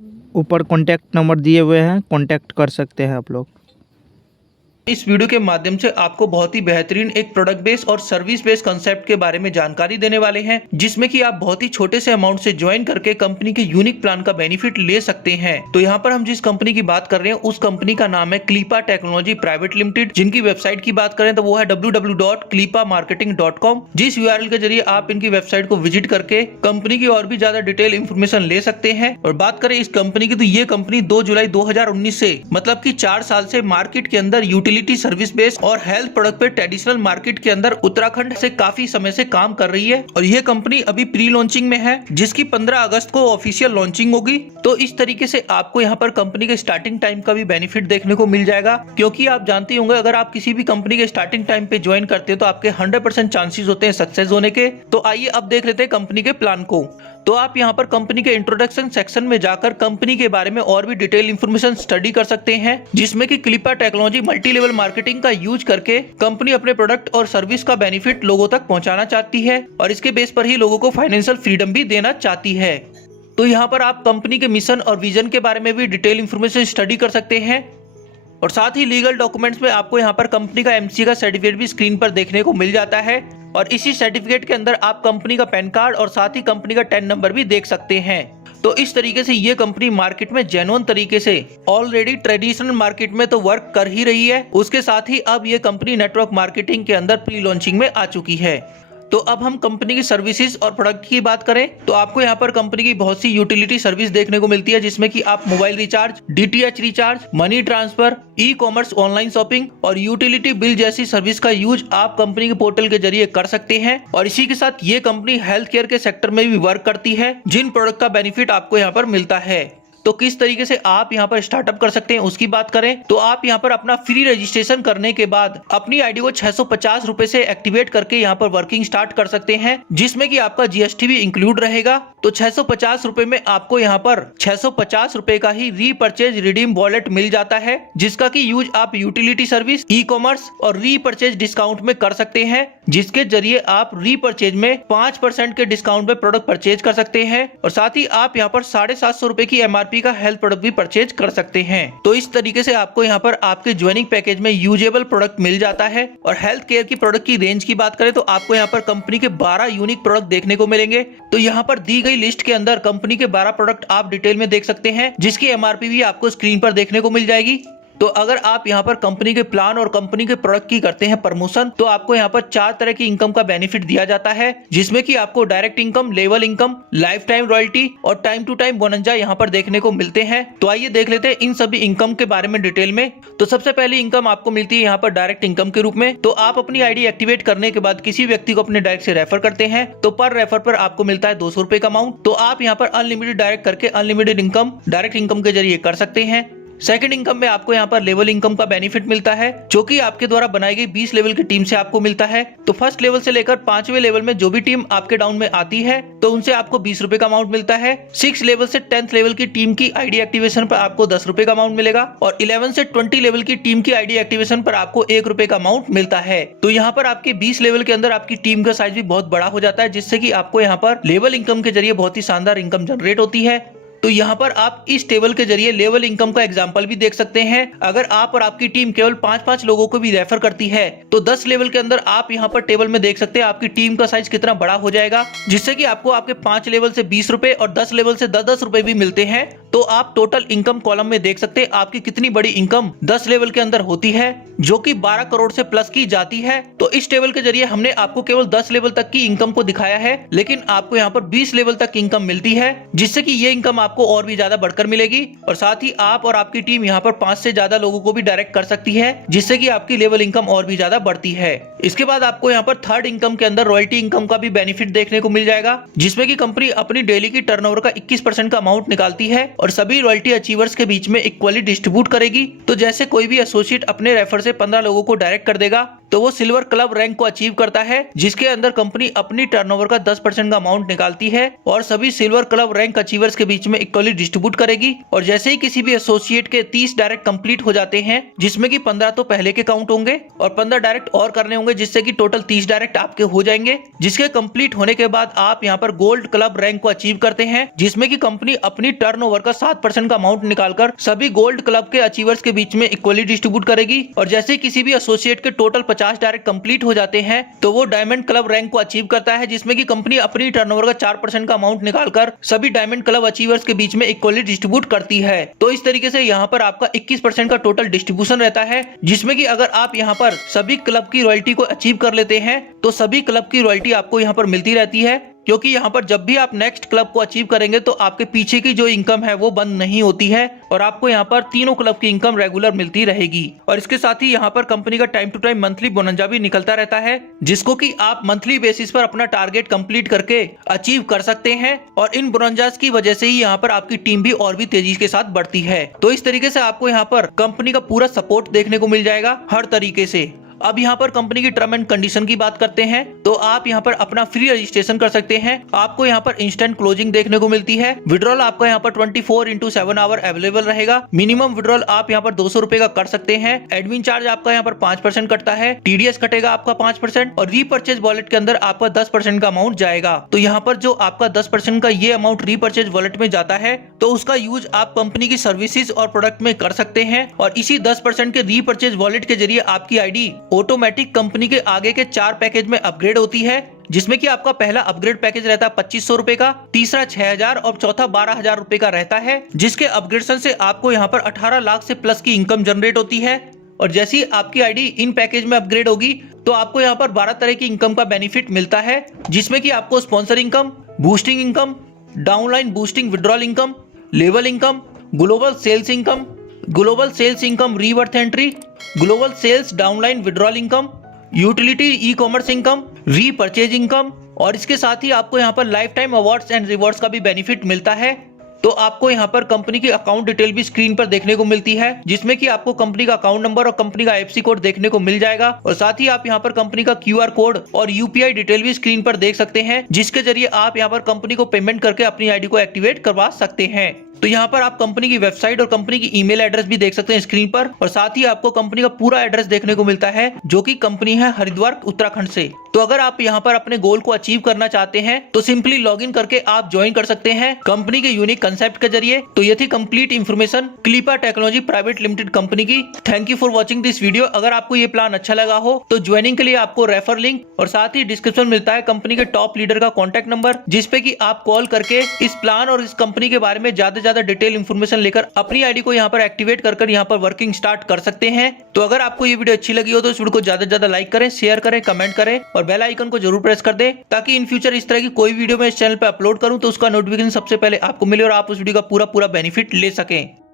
ऊपर contact number दिए हुए हैं, कॉन्टैक्ट कर सकते हैं आप लोग। इस वीडियो के माध्यम से आपको बहुत ही बेहतरीन एक प्रोडक्ट बेस और सर्विस बेस कंसेप्ट के बारे में जानकारी देने वाले हैं, जिसमें कि आप बहुत ही छोटे से अमाउंट से ज्वाइन करके कंपनी के यूनिक प्लान का बेनिफिट ले सकते हैं। तो यहाँ पर हम जिस कंपनी की बात कर रहे हैं उस कंपनी का नाम है क्लीपा टेक्नोलॉजी प्राइवेट लिमिटेड, जिनकी वेबसाइट की बात करें तो वो है www.clipamarketing.com। जिस URL के जरिए आप इनकी वेबसाइट को विजिट करके कंपनी की और भी ज्यादा डिटेल इन्फॉर्मेशन ले सकते हैं। और बात करें इस कंपनी की तो ये कंपनी 2 जुलाई 2019 से मतलब कि 4 साल से मार्केट के अंदर यूटिलिटी सर्विस बेस और हेल्थ प्रोडक्ट पे ट्रेडिशनल मार्केट के अंदर उत्तराखंड से काफी समय से काम कर रही है। और ये कंपनी अभी प्री लॉन्चिंग में है, जिसकी 15 अगस्त को ऑफिशियल लॉन्चिंग होगी। तो इस तरीके से आपको यहाँ पर कंपनी के स्टार्टिंग टाइम का भी बेनिफिट देखने को मिल जाएगा, क्योंकि आप जानते होंगे अगर आप किसी भी कंपनी के स्टार्टिंग टाइम पे ज्वाइन करते हैं तो आपके 100% चांसेस होते हैं सक्सेस होने के। तो आइए अब देख लेते हैं कंपनी के प्लान को। तो आप यहाँ पर कंपनी के इंट्रोडक्शन सेक्शन में जाकर कंपनी के बारे में और भी डिटेल इंफॉर्मेशन स्टडी कर सकते हैं, जिसमें कि क्लीपा टेक्नोलॉजी मल्टी लेवल मार्केटिंग का यूज करके कंपनी अपने प्रोडक्ट और सर्विस का बेनिफिट लोगों तक पहुंचाना चाहती है और इसके बेस पर ही लोगों को फाइनेंशियल फ्रीडम भी देना चाहती है। तो यहाँ पर आप कंपनी के मिशन और विजन के बारे में भी डिटेल इंफॉर्मेशन स्टडी कर सकते हैं। और साथ ही लीगल डॉक्यूमेंट्स में आपको यहाँ पर कंपनी का MC का सर्टिफिकेट भी स्क्रीन पर देखने को मिल जाता है। और इसी सर्टिफिकेट के अंदर आप कंपनी का पैन कार्ड और साथ ही कंपनी का 10 नंबर भी देख सकते हैं। तो इस तरीके से ये कंपनी मार्केट में जेन्युइन तरीके से ऑलरेडी ट्रेडिशनल मार्केट में तो वर्क कर ही रही है, उसके साथ ही अब ये कंपनी नेटवर्क मार्केटिंग के अंदर प्री लॉन्चिंग में आ चुकी है। तो अब हम कंपनी की सर्विसेज और प्रोडक्ट की बात करें तो आपको यहाँ पर कंपनी की बहुत सी यूटिलिटी सर्विस देखने को मिलती है, जिसमें कि आप mobile recharge, DTH recharge, money transfer, e-commerce, online shopping और यूटिलिटी बिल जैसी सर्विस का यूज आप कंपनी के पोर्टल के जरिए कर सकते हैं। और इसी के साथ ये कंपनी हेल्थ केयर के सेक्टर में भी वर्क करती है, जिन प्रोडक्ट का बेनिफिट आपको यहाँ पर मिलता है। तो किस तरीके से आप यहाँ पर स्टार्टअप कर सकते हैं उसकी बात करें तो आप यहाँ पर अपना फ्री रजिस्ट्रेशन करने के बाद अपनी आईडी को 650 रुपए से एक्टिवेट करके यहाँ पर वर्किंग स्टार्ट कर सकते हैं, जिसमें कि आपका GST भी इंक्लूड रहेगा। तो 650 रुपए में आपको यहाँ पर 650 रुपए का ही रीपरचेज रिडीम वॉलेट मिल जाता है, जिसका की यूज आप यूटिलिटी सर्विस, ई-कॉमर्स और रीपरचेज डिस्काउंट में कर सकते हैं, जिसके जरिए आप रीपरचेज में 5% के डिस्काउंट में प्रोडक्ट परचेज कर सकते हैं। और साथ ही आप यहाँ पर 750 रुपए की MRP का हेल्थ प्रोडक्ट भी परचेज कर सकते हैं। तो इस तरीके से आपको यहाँ पर आपके ज्वाइनिंग पैकेज में यूजेबल प्रोडक्ट मिल जाता है। और हेल्थ केयर की प्रोडक्ट की रेंज की बात करें तो आपको यहाँ पर कंपनी के 12 यूनिक प्रोडक्ट देखने को मिलेंगे। तो यहाँ पर दी गई लिस्ट के अंदर कंपनी के 12 प्रोडक्ट आप डिटेल में देख सकते हैं, जिसकी MRP भी आपको स्क्रीन पर देखने को मिल जाएगी। तो अगर आप यहाँ पर कंपनी के प्लान और कंपनी के प्रोडक्ट की करते हैं प्रमोशन तो आपको यहाँ पर 4 तरह की इनकम का बेनिफिट दिया जाता है, जिसमें कि आपको direct income, level income, life time royalty और टाइम टू टाइम बोनंजा यहाँ पर देखने को मिलते हैं। तो आइए देख लेते हैं इन सभी इनकम के बारे में डिटेल में। तो सबसे पहली इनकम आपको मिलती है यहाँ पर डायरेक्ट इनकम के रूप में। तो आप अपनी आईडी एक्टिवेट करने के बाद किसी व्यक्ति को अपने डायरेक्ट से रेफर करते हैं तो पर रेफर पर आपको मिलता है 200 रुपए का अमाउंट। तो आप यहाँ पर अनलिमिटेड डायरेक्ट करके अनलिमिटेड इनकम डायरेक्ट इनकम के जरिए कर सकते हैं। सेकंड इनकम में आपको यहाँ पर लेवल इनकम का बेनिफिट मिलता है, जो कि आपके द्वारा बनाई गई 20 लेवल की टीम से आपको मिलता है। तो फर्स्ट लेवल से लेकर 5वें लेवल में जो भी टीम आपके डाउन में आती है तो उनसे आपको 20 रुपए का अमाउंट मिलता है। 6 लेवल से 10th लेवल की टीम की आईडी एक्टिवेशन पर आपको 10 रुपए का अमाउंट मिलेगा और 11 से 20 लेवल की टीम की आईडी एक्टिवेशन पर आपको 1 रुपए का अमाउंट मिलता है। तो यहाँ पर आपके 20 लेवल के अंदर आपकी टीम का साइज भी बहुत बड़ा हो जाता है, जिससे कि आपको यहाँ पर लेवल इनकम के जरिए बहुत ही शानदार इनकम जनरेट होती है। तो यहाँ पर आप इस टेबल के जरिए लेवल इनकम का एग्जांपल भी देख सकते हैं। अगर आप और आपकी टीम केवल 5-5 लोगों को भी रेफर करती है तो 10 लेवल के अंदर आप यहाँ पर टेबल में देख सकते हैं आपकी टीम का साइज कितना बड़ा हो जाएगा, जिससे कि आपको आपके 5 लेवल से 20 रुपए और 10 लेवल से 10-10 रुपए भी मिलते हैं। तो आप टोटल इनकम कॉलम में देख सकते हैं आपकी कितनी बड़ी इनकम 10 लेवल के अंदर होती है, जो कि 12 करोड़ से प्लस की जाती है। तो इस टेबल के जरिए हमने आपको केवल 10 लेवल तक की इनकम को दिखाया है, लेकिन आपको यहाँ पर 20 लेवल तक की इनकम मिलती है, जिससे कि ये इनकम आपको और भी ज्यादा बढ़कर मिलेगी। और साथ ही आप और आपकी टीम यहाँ पर 5 से ज्यादा लोगों को भी डायरेक्ट कर सकती है, जिससे कि आपकी लेवल इनकम और भी ज्यादा बढ़ती है। इसके बाद आपको यहाँ पर थर्ड इनकम के अंदर रॉयल्टी इनकम का भी बेनिफिट देखने को मिल जाएगा, जिसमें कि कंपनी अपनी डेली की टर्नओवर का 21% का अमाउंट निकालती है और सभी रॉयल्टी अचीवर्स के बीच में इक्वली डिस्ट्रीब्यूट करेगी। तो जैसे कोई भी एसोसिएट अपने रेफर से 15 लोगों को डायरेक्ट कर देगा तो वो सिल्वर क्लब रैंक को अचीव करता है, जिसके अंदर कंपनी अपनी टर्नओवर का 10% का अमाउंट निकालती है और सभी सिल्वर क्लब रैंक अचीवर्स के बीच में इक्वली डिस्ट्रीब्यूट करेगी। और जैसे ही किसी भी एसोसिएट के 30 डायरेक्ट कंप्लीट हो जाते हैं, जिसमें कि 15 तो पहले के काउंट होंगे और 15 डायरेक्ट और करने होंगे, जिससे कि टोटल 30 डायरेक्ट आपके हो जाएंगे। जिसके कंप्लीट होने के बाद आप यहाँ पर गोल्ड क्लब रैंक को अचीव करते हैं, जिसमें कि कंपनी अपनी टर्नओवर का 7% का अमाउंट निकालकर सभी गोल्ड क्लब के अचीवर्स के बीच में इक्वली डिस्ट्रीब्यूट करेगी। और जैसे किसी भी एसोसिएट के टोटल 50 डायरेक्ट कंप्लीट हो जाते हैं, तो वो डायमंड क्लब रैंक को अचीव करता है, जिसमें कि कंपनी अपनी टर्नओवर का 4% का अमाउंट निकालकर सभी डायमंड क्लब अचीवर्स के बीच में इक्वली डिस्ट्रीब्यूट करती है। तो इस तरीके से यहाँ पर आपका 21% का टोटल डिस्ट्रीब्यूशन रहता है, जिसमें कि अगर आप यहाँ पर सभी क्लब की रॉयल्टी को अचीव कर लेते हैं, तो सभी क्लब की रॉयल्टी आपको यहाँ पर मिलती रहती है। क्योंकि यहाँ पर जब भी आप नेक्स्ट क्लब को अचीव करेंगे, तो आपके पीछे की जो इनकम है वो बंद नहीं होती है और आपको यहाँ पर तीनों क्लब की इनकम रेगुलर मिलती रहेगी। और इसके साथ ही यहाँ पर कंपनी का टाइम टू टाइम मंथली बोनंजा भी निकलता रहता है, जिसको कि आप मंथली बेसिस पर अपना टारगेट कंप्लीट करके अचीव कर सकते हैं। और इन बोनंजास की वजह से ही यहाँ पर आपकी टीम भी और भी तेजी के साथ बढ़ती है। तो इस तरीके से आपको यहाँ पर कंपनी का पूरा सपोर्ट देखने को मिल जाएगा हर तरीके से। अब यहाँ पर कंपनी की टर्म एंड कंडीशन की बात करते हैं, तो आप यहाँ पर अपना फ्री रजिस्ट्रेशन कर सकते हैं। आपको यहाँ पर इंस्टेंट क्लोजिंग देखने को मिलती है। विड्रॉल आपका यहाँ पर 24/7 आवर अवेलेबल रहेगा। मिनिमम विड्रॉल आप यहाँ पर 200 रुपए का कर सकते हैं। एडमिन चार्ज आपका यहाँ पर 5% कटता है। टीडीएस कटेगा आपका 5% और रीपर्चेज वॉलेट के अंदर आपका 10% का अमाउंट जाएगा। तो यहाँ पर जो आपका 10% का ये अमाउंट रीपर्चेज वॉलेट में जाता है, तो उसका यूज आप कंपनी की सर्विसेज और प्रोडक्ट में कर सकते हैं। और इसी 10% के रीपर्चेज वॉलेट के जरिए आपकी आईडी ऑटोमेटिक कंपनी के आगे के 4 पैकेज में अपग्रेड होती है, जिसमें कि आपका पहला अपग्रेड पैकेज रहता है 2500 रुपए का, तीसरा 6000 और चौथा 12000 रुपए का रहता है, जिसके अपग्रेडेशन से आपको यहाँ पर 18 लाख से प्लस की इनकम जनरेट होती है। और जैसे ही आपकी आईडी इन पैकेज में अपग्रेड होगी, तो आपको यहाँ पर 12 तरह की इनकम का बेनिफिट मिलता है, जिसमें कि आपको sponsor income, boosting income, downline boosting withdrawal income, level income, global sales income, global sales income rebirth entry, global sales downline withdrawal income, utility e commerce income, repurchase income. और इसके साथ ही आपको यहाँ पर lifetime awards and rewards का भी benefit मिलता है। तो आपको यहाँ पर कंपनी की अकाउंट डिटेल भी स्क्रीन पर देखने को मिलती है, जिसमें कि आपको कंपनी का अकाउंट नंबर और कंपनी का आईएफएससी कोड देखने को मिल जाएगा। और साथ ही आप यहाँ पर कंपनी का क्यूआर कोड और यूपीआई डिटेल भी स्क्रीन पर देख सकते हैं, जिसके जरिए आप यहाँ पर कंपनी को पेमेंट करके अपनी आईडी को एक्टिवेट करवा सकते हैं। तो यहाँ पर आप कंपनी की वेबसाइट और कंपनी की ईमेल एड्रेस भी देख सकते हैं स्क्रीन पर। और साथ ही आपको कंपनी का पूरा एड्रेस देखने को मिलता है, जो कि कंपनी है हरिद्वार उत्तराखंड से। तो अगर आप यहाँ पर अपने गोल को अचीव करना चाहते हैं, तो सिंपली लॉगिन करके आप ज्वाइन कर सकते हैं कंपनी के यूनिक कंसेप्ट के जरिए। तो ये थी complete information Klipa technology private limited company की। Thank you for watching this video. अगर आपको ये प्लान अच्छा लगा हो, तो ज्वाइनिंग के लिए आपको रेफर लिंक और साथ ही डिस्क्रिप्शन मिलता है कंपनी के टॉप लीडर का कॉन्टैक्ट नंबर, जिसपे की आप कॉल करके इस प्लान और इस कंपनी के बारे में ज्यादा से ज्यादा डिटेल इन्फॉर्मेशन लेकर अपनी आईडी को यहाँ पर एक्टिवेट कर यहाँ पर वर्किंग स्टार्ट कर सकते हैं। तो अगर आपको ये वीडियो अच्छी लगी हो, तो इस वीडियो को ज्यादा से ज्यादा लाइक करें, शेयर करें, कमेंट करें और बेल आइकन को जरूर प्रेस कर दें, ताकि इन फ्यूचर इस तरह की कोई वीडियो मैं इस चैनल पर अपलोड करूं, तो उसका नोटिफिकेशन सबसे पहले आपको मिले और आप उस वीडियो का पूरा बेनिफिट ले सकें।